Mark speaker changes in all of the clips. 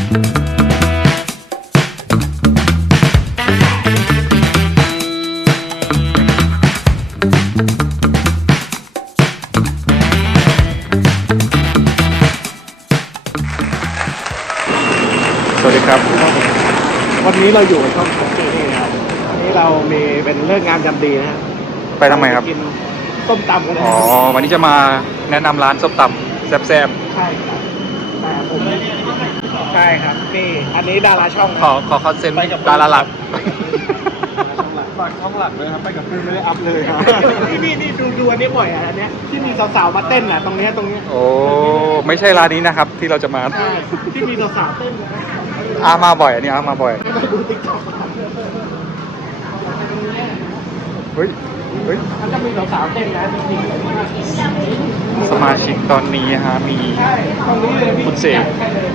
Speaker 1: สวัสดีครับ
Speaker 2: วันนี้เราอยู่ในช่องของที่นี่นะครับวันนี้เรามีเป็นเรื่องงามยามดีนะฮะ
Speaker 1: ไปทำไมครับ
Speaker 2: กินส้มตำกันนะ
Speaker 1: อ๋อวันนี้จะมาแนะนำร้านส้มตำแซ่บ
Speaker 2: ใช่ครับแต่ผมใช่ครับนี่อันนี้ดาราช่อง
Speaker 1: ๆขอคอนเซ็ปต์ดาราหลัก
Speaker 2: ฝากช่องหลักเลยครับไปกับเพื่อนไม่ได้อัพเลยครับนี่ดูอันนี้บ่อยอ่ะอันเนี้ยที่มีสาวๆมาเต้นอ่ะตรงเนี้ย
Speaker 1: โอ้ไม่ใช่ร้านนี้นะครับที่เราจะมา
Speaker 2: ใช่ที่มีสาวๆเต้นนะ
Speaker 1: อามาบ่อยอันนี้อามาบ่อย
Speaker 2: ไปดูติ๊กต็อก
Speaker 1: เฮ้ย
Speaker 2: มันจะมีสาวๆเต้นนะจริงๆ
Speaker 1: สมาชิกตอนนี้ฮะมี
Speaker 2: ใช่ตรงนี้เลยพี่
Speaker 1: คุณเสก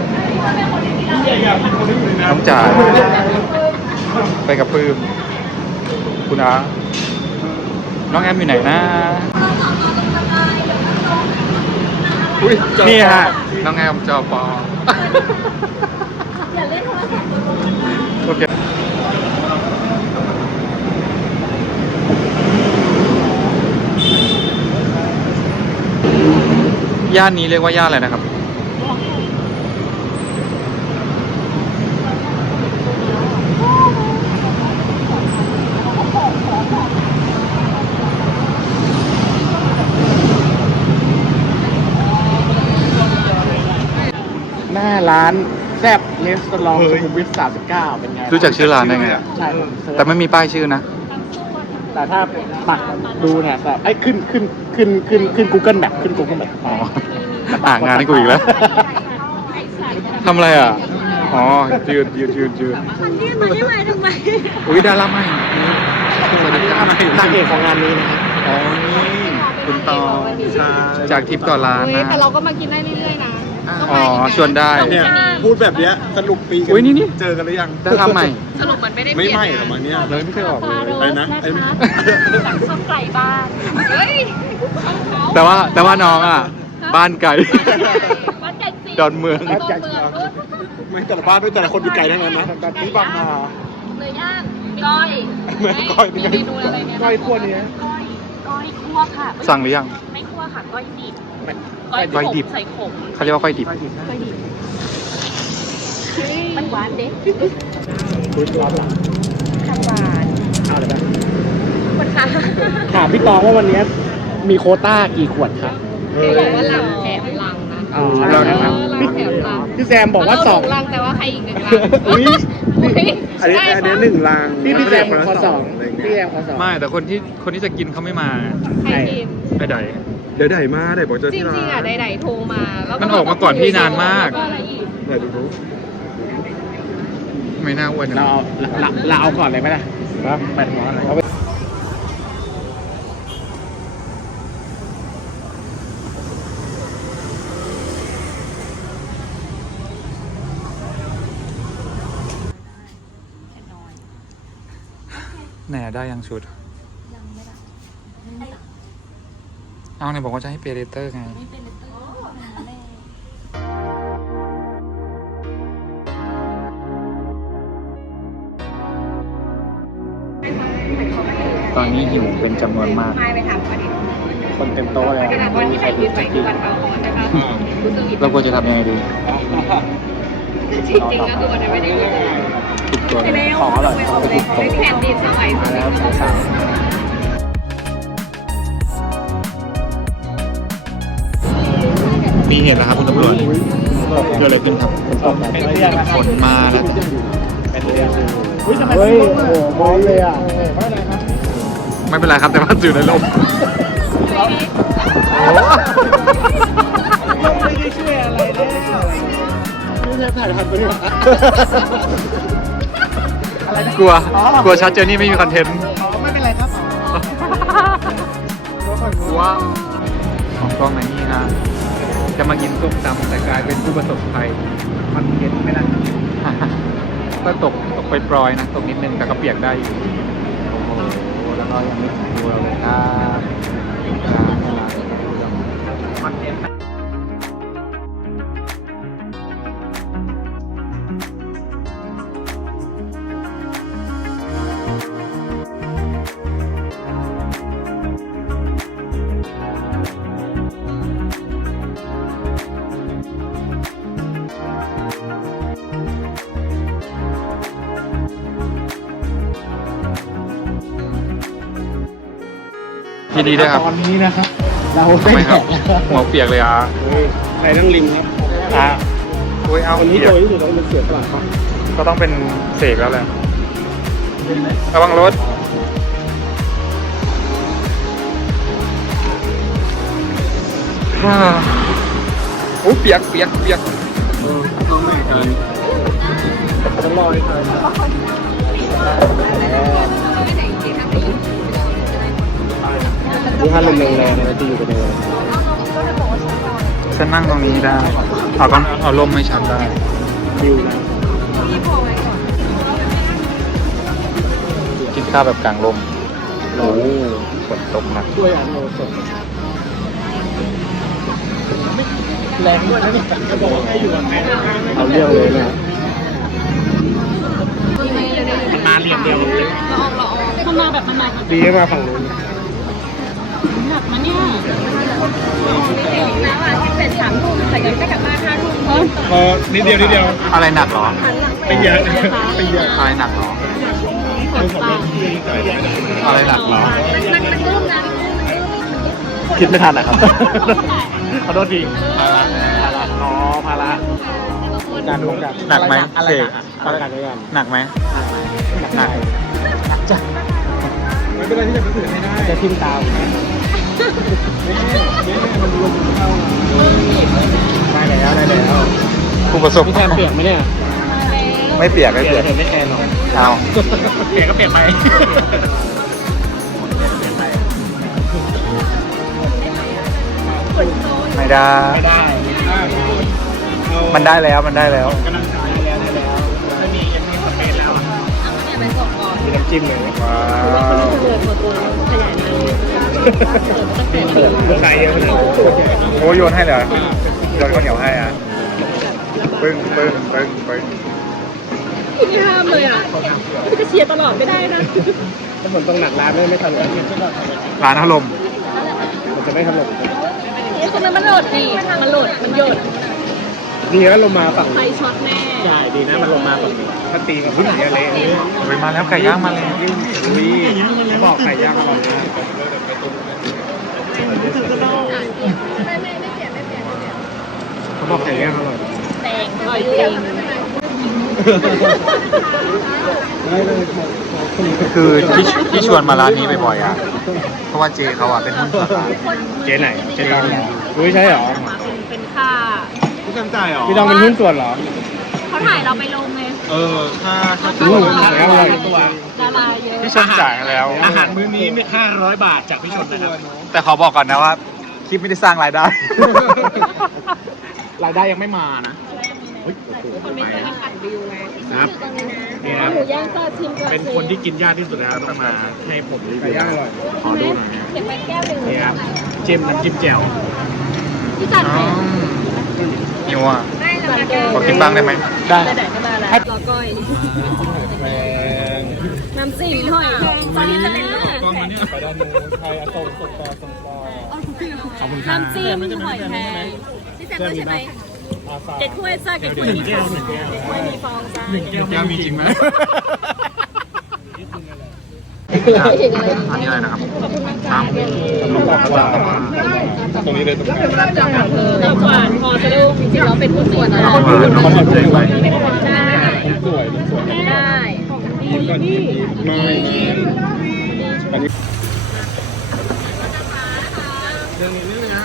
Speaker 1: น้องจ๋าไปกับปื้มคุณอาน้องแอมอยู่ไหนนะอุ้ยนี่ฮะน้องแอมจอปอ
Speaker 3: อย่าเล่นโทรศัพท์
Speaker 1: โอเคย่านนี้เรียกว่าย่านอะไรนะครับ
Speaker 2: หน้าร้านแซ่บเรสตอรองสุขุมวิท39เป็นไง
Speaker 1: รู้จักชื่อร้านได้ไงอะ
Speaker 2: ใช่
Speaker 1: แต่ไม่มีป้ายชื่อนะ
Speaker 2: แต่ถ้าปักดูเนี่ยแบบไอ้ขึ้น Google Map ขึ้น Google Map
Speaker 1: อ๋อ งานให้กูอีกแล้ว ทำอะไรอ่ะ อ๋อ ยืน
Speaker 3: ยื่นมาได้ไหมทำไม
Speaker 1: อุ้ยดาราใหม่สวัสดีครับ
Speaker 2: นางเอกของงานนี้นะครับ
Speaker 1: อ๋อ นี่คุณตองจากทิปก่อนร้าน
Speaker 3: เฮ้ย
Speaker 1: นะ
Speaker 3: แต่เราก็มากินได้เรื่อยๆนะ
Speaker 1: อ๋อ ชวนได้
Speaker 4: เนี่ยพูดแบบเนี้ยสรุปปีกั
Speaker 1: อุ๊ยนี่
Speaker 4: เจอกันหรือยัง
Speaker 1: ดาราใหม่
Speaker 3: สรุปมันไม่ได้
Speaker 4: ไม่ไหม้หรอมันเนี่ย
Speaker 1: เลยไม่เคยออกเลย
Speaker 4: อะไรนะไอ้
Speaker 3: จากช่องไกลบ้านเฮ้ย
Speaker 1: แต่ว่าน้องอ่ะ บ้านไกล
Speaker 3: บ้านไกลสิ
Speaker 1: ดอนเมือง
Speaker 3: ดอนเมือง
Speaker 4: ไม่แต่ละบ้านด้วยแต่ละคนอยู่ไกลทั้งนั้นนะ
Speaker 2: ตอนนี้บางนา
Speaker 3: เนื้อย่างก้อย
Speaker 4: ก้อย
Speaker 3: มีเมนูอะไรเนี่ย
Speaker 2: ก้อยคั่วเนื้อ
Speaker 3: ก้อยคั่วค่ะ
Speaker 1: สั่งหรือยัง
Speaker 3: ไม่คั่วค่ะก้อยดิบ
Speaker 1: ก้อยดิบ
Speaker 3: ใส่ขม
Speaker 1: เขาเรียกว่าก้อยดิบ
Speaker 3: ก้อยดิบมันหวานเด็ด
Speaker 2: คุณร้อนหลัง
Speaker 3: ข้าวหวาน
Speaker 2: เอาเลยไหม
Speaker 3: คนค่ะ
Speaker 2: ถามพี่ตองว่าวันนี้มีโควต้ากี่ขวดครับ
Speaker 3: เขาบอกว่าลังแถมลังนะ
Speaker 2: อ๋อ
Speaker 1: ลังครับ
Speaker 3: ลังแถมลัง
Speaker 2: พี่แซมบอกว่าสอง
Speaker 3: ลังแต่ว่าใครอีกหนึ่งลัง
Speaker 2: อุ๊ย
Speaker 4: อันนี้หนึ่งราง
Speaker 2: พี่แซม
Speaker 4: คน
Speaker 2: ขอ
Speaker 4: ละ
Speaker 2: สอง
Speaker 4: อะไร
Speaker 2: พี่
Speaker 4: เงี้ย
Speaker 2: แซมขอสอง
Speaker 1: ไม่ แต่คนที่จะกินเขาไม่มา
Speaker 3: ใครทีม
Speaker 1: ไอ้ใด
Speaker 4: เดี๋ยวไดมาได้บอกเจอ
Speaker 3: จ
Speaker 4: ที่ร้าน
Speaker 3: ริงๆอ่ะใดๆโทรมาแล้ว
Speaker 1: มันออกมาก่อนพี่นานมาก
Speaker 3: แล้วอะไรอีก
Speaker 4: ไหนดู
Speaker 1: ไม่น่าอ้วนนะ
Speaker 2: เราเอาก่อนเลยไหมล่ะครับแปดหัวอะไร
Speaker 1: แหน่ได้ยังชุด เอาไหนบอกว่าจะให้เปเรเตอร์ไง ตอนนี้หิวเป็นจำนวนมาก
Speaker 3: ไปถามเขาดิ
Speaker 2: คนเต็มโต๊ะเลย
Speaker 3: ขนาดวันที่ใส่ยืนใส่ทุกวันเขาใช่ไหมรู้สึกผิด
Speaker 1: เราควรจะทำยังไงดี
Speaker 3: จริงๆก็คือวันนั้นไม่ได้รู้สึก
Speaker 1: ทุกตัว
Speaker 3: ไม่ได้
Speaker 2: ของอร่อย
Speaker 3: ไม่แผ่นดินสมัย
Speaker 2: มาแล้วสาว
Speaker 1: มีเหตุแล้วครับคุณตำรวจเกิดอะไรขึ้นครับ
Speaker 2: เป็นเรื่องนะ
Speaker 1: ฝนมาแล้ว
Speaker 2: เป็นเรื่องเฮ้ยทำไมโอ้โหมองเลยอ่ะไม่เป็นไรครับ
Speaker 1: ไม่เป็นไรครับแต่ว่าอยู่ในลม
Speaker 2: ไม่ได้ช่วยอะไรเลยนี่จะถ่ายทันปะเนี่ยอะไรนะ
Speaker 1: กลัวชัดเจนนี่ไม่มีคอนเทนต์
Speaker 2: อ๋อไม่เป็นไรครับ
Speaker 1: กลัวของกล้องไหนนี่ฮะจะมากินส้มตำแต่กลายเป็นผู้ประสบภัย
Speaker 2: มันเย็นไหมล่ะ
Speaker 1: ก็ตกไปปลอยๆนะตกนิดนึงแต่ก็เปียกได้อยู่โอ้โหแล้วก็ยังไม่ถึงดูเราเลยครับ
Speaker 2: มันเย็น
Speaker 1: ยินดีด้วยครับ
Speaker 2: ตอนนี้นะครับ เรา
Speaker 1: ทำไมครับหัวเปียกเลยอ่ะ
Speaker 4: ใครนั่งริมครับ
Speaker 1: อ่ะโอ้ยเอา
Speaker 4: คนนี้
Speaker 1: เปีย
Speaker 4: โด
Speaker 1: ก
Speaker 4: ยที่สุดต้องเป็นเสือฝรั่งครับ
Speaker 1: ก็ต้องเป็นเสกแล้วแหละระวังรถโอ้เปียก
Speaker 4: ต้องแม่กันต้องรอให้ทันดูถ้าลมแรงๆนะจะอยู่กันยังไง
Speaker 1: ฉันนั่งตรงนี้ได้เอาลมให้ฉันได้
Speaker 4: วิวนะ
Speaker 1: กินข้าวแบบกลางลม
Speaker 4: โอ้โห
Speaker 1: ฝนตกหนัก
Speaker 4: ช่วยอันโนสด
Speaker 2: แรงด้วยนะนี่จะบอกให้อยู่กับใคร
Speaker 4: เอาเรื่องเลยนะ
Speaker 2: มันมาเหลี่ยมเดียวเลย
Speaker 3: มันมาแบบมันมา
Speaker 4: ดีให้มาฝั่งนู้น
Speaker 3: หนักมันเนี่ยแล้วอ่ะที่เป็น3 ทุ่มแต่ยังจะกลับบ้าน5 ทุ่ม
Speaker 2: นิดเดียว
Speaker 1: อะไรหนักเหรอ
Speaker 2: ไม่เยอะไม่เยอะ
Speaker 1: อะไรหนักเหรอ
Speaker 3: ขนตา
Speaker 1: อะไรหนักเหรอ
Speaker 3: มันรุ่มนะ
Speaker 4: คิดไม่ทันนะครับ
Speaker 2: ขอโทษทีภาระอ๋อภาระการลงกัน
Speaker 1: หนักไหม
Speaker 2: อะไร
Speaker 1: เส
Speaker 2: ห
Speaker 1: ก
Speaker 2: นักอะไรหนักด้วยกัน
Speaker 1: หนักไหมหนักจ้ะ
Speaker 2: ไม่เป็นไรที่จะไปถือให้ได้จะทิ่มตามันลงเข้าได้แล้ว
Speaker 1: ผู้ประสบ
Speaker 2: พี่แทนเปียกไหมเนี่ย
Speaker 1: ไม่เปียกไม่เปียก
Speaker 2: ไม่แทนหรอก
Speaker 1: เอา
Speaker 2: เปียกก็เปียกไป
Speaker 1: ไม่ได้
Speaker 2: ไม่ได้
Speaker 1: มันได้แล้วมันได้แล้ว
Speaker 2: กำลังใจได้แล้วไม่มียังไม่สเปนแล้วมีน้ำจิ้มเลย
Speaker 1: ว้าว
Speaker 2: ใส่เยอะเลย
Speaker 1: โอ้โยนให้เลยโยนข้าวเหนียวให้อ่ะปึ้ง
Speaker 3: ที่ห้ามเลยอ่ะจะเชียร์ตลอดไม่ได้นะ
Speaker 2: ถ้าฝนตกหนักร้านไม่ถล่ม
Speaker 1: ร้านถล่ม
Speaker 2: มันจะไม่ถล่ม
Speaker 3: คนนั้นมันโหลดดีมันโหลดมันโยด
Speaker 2: ดีแล้วลงมาฝั่ง
Speaker 3: ไฟช็อตแน่
Speaker 2: ใช่ดีนะมันลงมาฝั่งถ้าตีกับพื้นเยอะเลย
Speaker 1: เฮ้ยมาแล้วไก่ย่างมาแล้ว
Speaker 2: อุ้ยเขาบอกไข่ย่างอร่อยมาก เขาบอกไข่ย่างอร่อย
Speaker 3: แตงอร่อยจริง
Speaker 2: ได้เลย
Speaker 1: คือที่ชวนมาร้านนี้บ่อยๆอ่ะเพราะว่าเจเขาอ่ะเป็นหุ้นส่วนร้าน
Speaker 2: เจ๊ไหนเจ๊ตองอุ้ยใช่เหรอ
Speaker 3: เป็นค่า
Speaker 4: พี่จำจ่ายเหรอ
Speaker 2: พี่ตองเป็นหุ้นส่วนเหรอ
Speaker 3: เขาถ่ายเราไปลงไง
Speaker 4: ค่า
Speaker 2: อร่อยตัว
Speaker 3: ดาราเยอะ
Speaker 1: พี่ชนจ่ายให้แล้ว
Speaker 2: อาหารมื้อนี้ไม่500 บาทจากพี่ชนนะครับ
Speaker 1: แต่ขอบอกก่อนนะว่าคลิปไม่ได้สร้างรายได้
Speaker 2: รายได้ยังไม่มานะ
Speaker 3: คนไม่เคยขัดวิวไง
Speaker 2: ครับนี่ครับ
Speaker 3: หมูย่างก็ชิมก่อน
Speaker 2: เป็นคนที่กินยากที่สุดแล้วต้องมาให้ผมรีวิวขอดูหน่อย
Speaker 3: เก็บไปแก้วหนึ่ง
Speaker 2: นี่ครับจิ้มน้ำจิ้มแจ่ว
Speaker 3: ที่จัดให้
Speaker 1: นิวอ่ะ
Speaker 3: ได้แล้วแก้ว
Speaker 1: ขอกินบ้างได้ไหม
Speaker 2: ได้
Speaker 3: ได้ก็ได้แล้วรอก้อยน้ำจิ้มหอยแครงตอนนี้จะเป็น
Speaker 2: ไปด้านนู้นใครเอาส่งต่อขอบคุณครับ
Speaker 3: น้ำจิ้มหอยแครงที่แซ่บใช่ไหมเก็ดถ้วยจ้าเก็ดถ้วยมีฟองเก็ดถ้วยมีฟองจ้า
Speaker 1: แก้วมีจริงไหมอันนี้อะไรนะครับครับ
Speaker 2: ตรงนี้เลยตรงนี้
Speaker 3: น้ำหวานพอจะดูจริงๆเราเป็นผู้ส่วนอะไร
Speaker 1: เขาสนใจไหม
Speaker 3: ได้
Speaker 2: สวยสวย
Speaker 3: ได้
Speaker 2: ยิ้มก่อนยิ้มไม่อันนี้เรื่องนี้นะ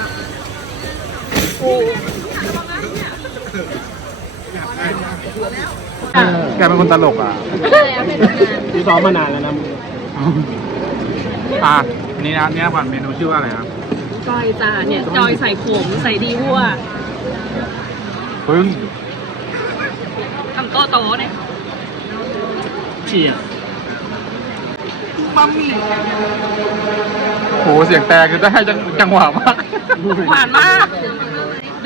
Speaker 1: แกเป็นคนตลกอ่ะ
Speaker 2: พี่ซ้อมมานานแล้วนะ
Speaker 1: อ่ะนี่นะเนี่ยก่อนเมนูชื่อว่าอะไรครับ
Speaker 3: จอยจ้าเนี่ยจอยใส่ขมใส่ดีวัว
Speaker 1: ปึ้ง
Speaker 3: ทำโตโตเนี่ย
Speaker 2: เฉียบ
Speaker 1: โหเสียงแต่คือได้จังหวะมาก
Speaker 3: หวานมากดี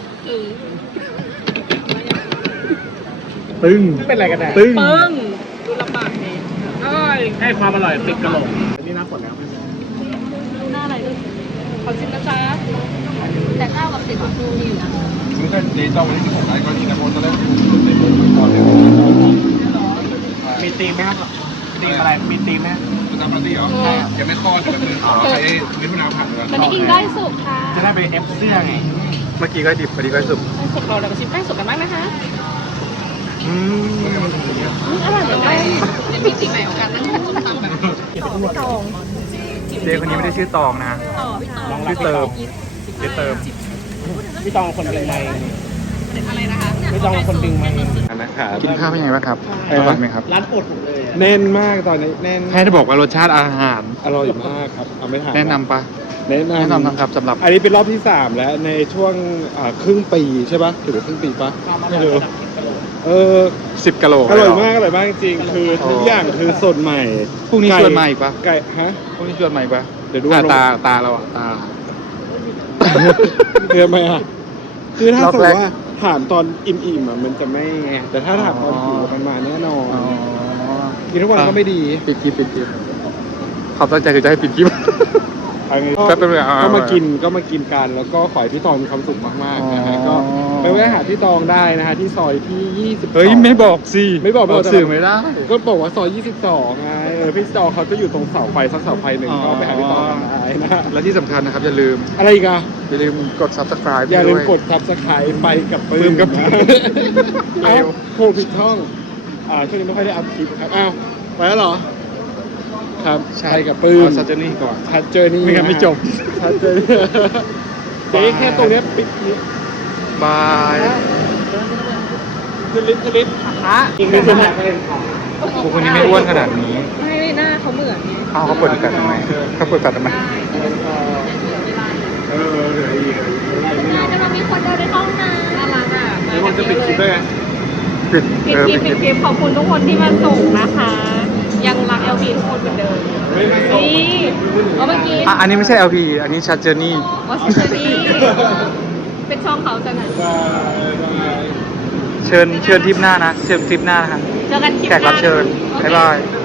Speaker 2: ตึงเป็นอะไรกันแน่ตึง
Speaker 3: ปึ้งดูลำบากเลยอร่อย
Speaker 2: ให้ความอร่อยติดกระโหลกนี่น้ำหมดแล้ว
Speaker 3: หน้าอะไรด้วยขอชิมนะจ๊ะแต่ข้าวกับเศษของครูมีอยู่นะ
Speaker 4: ไม่ใช่เดย์เจ้าวันที่16ไลฟ์ก็ดีนะเพราะจะได้
Speaker 2: มีตีมไหมครับตีมอะไรมีตีมไหม
Speaker 4: ตน้ำปาร์ตี้เหรอยังไม่คลอดแต่มันขอใช้มิถุนาผ่านเลย
Speaker 3: ตอนนี้กินก้อยสุกค่ะ
Speaker 2: จะได้ไปเอฟเสื้อไง
Speaker 1: เมื่อกี้ก็ดิบเมื่อกี้ก็สุก
Speaker 3: ก้อยสุกเรามาชิมก้อยสุกกันบ้างนะคะ
Speaker 1: อืม
Speaker 3: อร่อยเหมือนกันจะมีสิ่งไหนของกันนะ
Speaker 1: เด็กคนนี้ไม่ได้ชื่อตองนะ ชื่อเติมชื่อเติม
Speaker 2: พี่ตองคนดึงไม้พี่ตองคนดึงไม้
Speaker 4: นะครับ
Speaker 1: กินข้าวเป็นยังไงบ้างครับอร่อยไหมครับ
Speaker 2: ร้านโปรดผมเลยอะ
Speaker 4: แน่นมากตอนนี้แน่น
Speaker 1: แค่จะบอกว่ารสชาติอาหาร
Speaker 4: อร่อยมากครับเอาไม่ทาน
Speaker 1: แนะนำปะ
Speaker 4: แนะนำ
Speaker 1: แนะนำนะครับสำหรับ
Speaker 4: อันนี้เป็นรอบที่ 3 แล้วในช่วงครึ่งปีใช่ปะถือว่าครึ่งปีปะไม่รู้
Speaker 1: 10กิโล
Speaker 4: อร่อยมากจริงๆคือทุกอย่างคือสดใหม่
Speaker 1: พรุ่งนี้ชวนมาอีกปะ
Speaker 4: ไก่ฮะ
Speaker 1: พรุ่งนี้ชวนมาอีกปะ
Speaker 4: เดี๋ยวดู
Speaker 1: ตาเราอ่ะตา
Speaker 4: เรียนไหมอ่ะคือถ้าร
Speaker 1: อบ
Speaker 4: สมม
Speaker 1: แรก
Speaker 4: ติว่าถามตอนอิ่มๆอ่ะมันจะไม่ไงแต่ถ้าถามตอนหิวมันมาแน่นอน
Speaker 1: อ๋อ
Speaker 4: กินทุกวันก็ไม่ดี
Speaker 1: ปิดคลิปความตั้งใจคือจะให้ปิดคลิป
Speaker 4: เอาไง
Speaker 1: แป๊บนึงเอา
Speaker 4: ก็มากินกันแล้วก็ขอให้พี่ตองมีความสุขมากๆนะฮะ
Speaker 1: อ๋อ
Speaker 4: ก็ไปแวะหาพี่ตองได้นะฮะที่ซอยที่22
Speaker 1: เฮ้ยไม่บอกสิ
Speaker 4: ไม่บอก
Speaker 1: สื่อไม่ได้
Speaker 4: ก็บอกว่าซอย22ไงพี่ตองเขาจะอยู่ตรงเสาไฟสักเสาไฟหนึ่ง
Speaker 1: อ๋อ
Speaker 4: ก็ไปหาพี่ตองได้นะ
Speaker 1: และที่สำคัญนะครับอย่าลืม
Speaker 4: อะไรอีกอ่ะ
Speaker 1: อย่าลืมกด subscribe
Speaker 4: อย่าลืม
Speaker 1: ด้วย
Speaker 4: กด subscribe ไปกับปื
Speaker 1: ปื้มกับ
Speaker 4: นะ
Speaker 1: เร็
Speaker 4: เอ้าว โทรผิดช่องช่วงนี้ไม่ค่อยได้อัพคลิปครับอ้าวไปแล้วเหรอครับไปกับปื้ม
Speaker 1: เอาซัจเจอร์นี่ก่อน
Speaker 4: ชัดเจอนี่
Speaker 1: ไม่งั้นไม่จบ
Speaker 4: ชัดเจอนี่เจ๊แค่ตรงเนี้ยปิดนี้
Speaker 1: บาย
Speaker 4: ขึ้นลิฟต์อีกนิดนึงนะ
Speaker 1: กูคนนี้ไม่อ้วนขนาดนี้
Speaker 3: ไม่หน้าเขาเหมือนไง
Speaker 1: อ้าวเขาเปิดกัดทำไมเขาเปิดกัดทำไม
Speaker 4: เหลืออีก
Speaker 3: กำลังมีคนเดินในห้องน้ำน่ารักอ่ะ
Speaker 4: เดี๋ยวมันจะปิดคลิปได้ไง
Speaker 1: ปิด
Speaker 3: ปิดคลิปปิดคลิปขอบคุณทุกคนที่มาส่งนะคะ ยังรัก LP ทุกคนเหมือนเดิมนี่เอาเมื่อกี้
Speaker 1: อันนี้ไม่ใช่ LP อันนี้ชัดเจอร์นี่
Speaker 3: วอชิเชอรี่เป็นช่องเขาจะไหน
Speaker 1: เชิญทริปหน้านะเชิญทริปหน้านะครับ
Speaker 3: เจอกันคลิป
Speaker 1: แขกรับเชิญ
Speaker 3: โอเค
Speaker 1: บ๊ายบาย